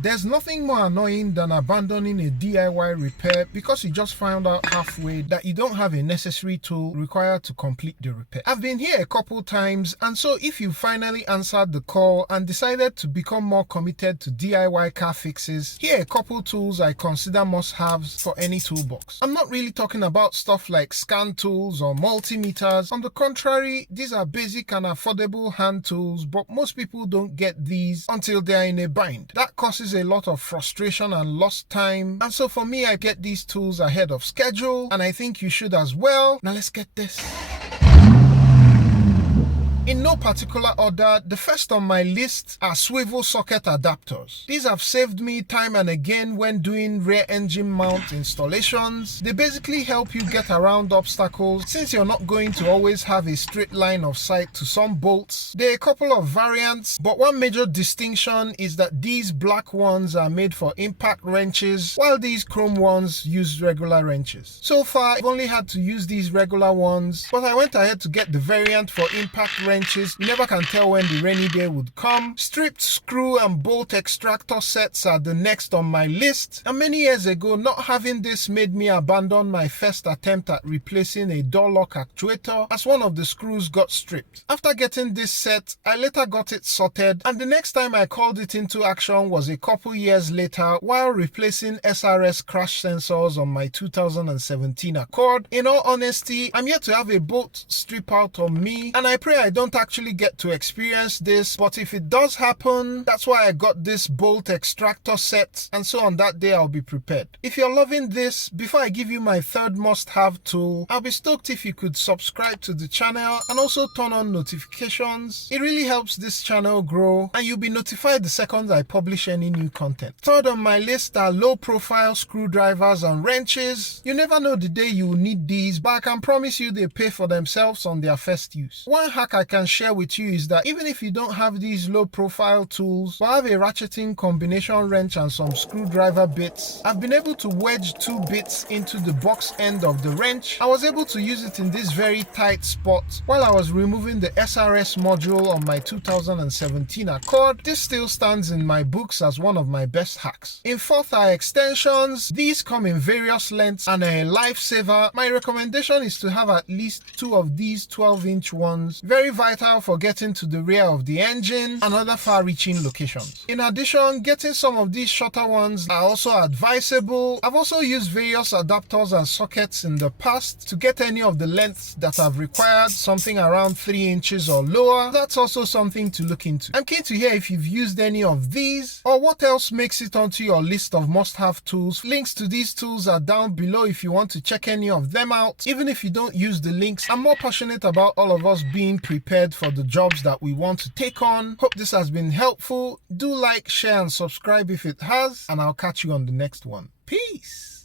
There's nothing more annoying than abandoning a DIY repair because you just found out halfway that you don't have a necessary tool required to complete the repair. I've been here a couple times, and so if you finally answered the call and decided to become more committed to DIY car fixes, here are a couple tools I consider must-haves for any toolbox. I'm not really talking about stuff like scan tools or multimeters. On the contrary, these are basic and affordable hand tools, but most people don't get these until they are in a bind. That causes a lot of frustration and lost time, and so for me, I get these tools ahead of schedule, and I think you should as well. Now let's get this. In no particular order, the first on my list are swivel socket adapters. These have saved me time and again when doing rear engine mount installations. They basically help you get around obstacles since you're not going to always have a straight line of sight to some bolts. There are a couple of variants, but one major distinction is that these black ones are made for impact wrenches, while these chrome ones use regular wrenches. So far, I've only had to use these regular ones, but I went ahead to get the variant for impact wrenches. You never can tell when the rainy day would come. Stripped screw and bolt extractor sets are the next on my list, and many years ago, not having this made me abandon my first attempt at replacing a door lock actuator as one of the screws got stripped. After getting this set, I later got it sorted, and the next time I called it into action was a couple years later while replacing SRS crash sensors on my 2017 Accord. In all honesty, I'm yet to have a bolt strip out on me, and I pray I don't actually get to experience this, but if it does happen, that's why I got this bolt extractor set, and so on that day I'll be prepared. If you're loving this, before I give you my third must-have tool, I'll be stoked if you could subscribe to the channel and also turn on notifications. It really helps this channel grow, and you'll be notified the second I publish any new content. Third on my list are low-profile screwdrivers and wrenches. You never know the day you will need these, but I can promise you they pay for themselves on their first use. One hack I can share with you is that even if you don't have these low profile tools but have a ratcheting combination wrench and some screwdriver bits, I've been able to wedge two bits into the box end of the wrench. I was able to use it in this very tight spot while I was removing the SRS module on my 2017 Accord. This still stands in my books as one of my best hacks. In fourth are extensions. These come in various lengths and are a lifesaver. My recommendation is to have at least two of these 12-inch ones. Very vital for getting to the rear of the engine and other far-reaching locations. In addition, getting some of these shorter ones are also advisable. I've also used various adapters and sockets in the past to get any of the lengths that I've required, something around 3 inches or lower. That's also something to look into. I'm keen to hear if you've used any of these or what else makes it onto your list of must-have tools. Links to these tools are down below if you want to check any of them out. Even if you don't use the links, I'm more passionate about all of us being prepared for the jobs that we want to take on. Hope this has been helpful. Do like, share, and subscribe if it has, and I'll catch you on the next one. Peace.